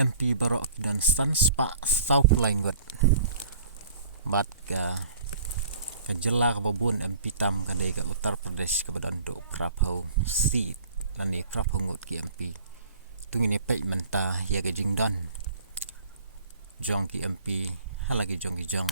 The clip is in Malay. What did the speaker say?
MP Barok dan Stans Pak South Langgut bat ka jela ka babun MP tam ka dei ka Uttar Pradesh ka badan do Prabhu seat dan ni Prabhu ngut ki MP tungin pek menta ya ke jingdan jong ki MP halagi jong ki jong